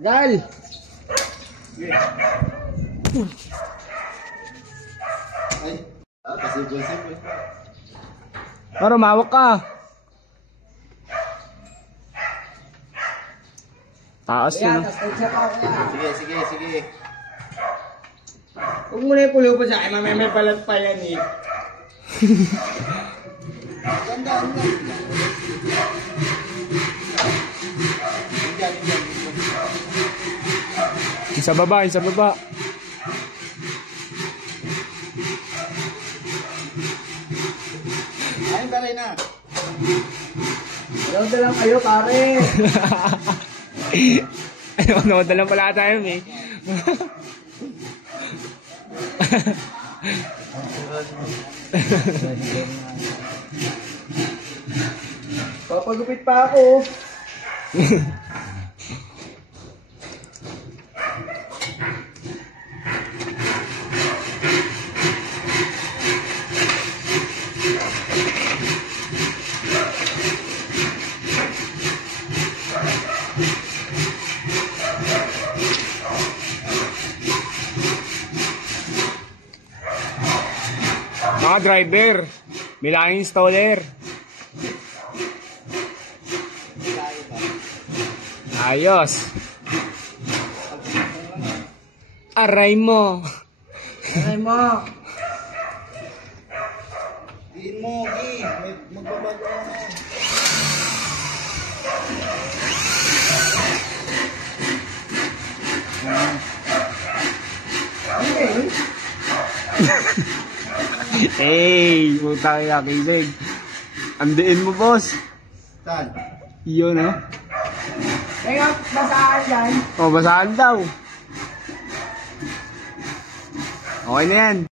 Gal! Ay, pasimple-simple. Para mawak ka. Taas yun. Sige. Huwag mo na yung pulo po sa akin, may balat pa yan eh. Ganda. Sa baba. Ay, balay na. Ayaw na lang kayo, pare. Ano, dalang pala tayo eh. Papagupit pa ako. Mga driver, bilangin installer. Ayos. Aray mo. Diin mo, Gi. Magbabago na. Hey, puta kaya kisig. Andiin mo, boss. Saan? Iyon, no? Teka, basaan yan. O, basahan daw. Okay na yan.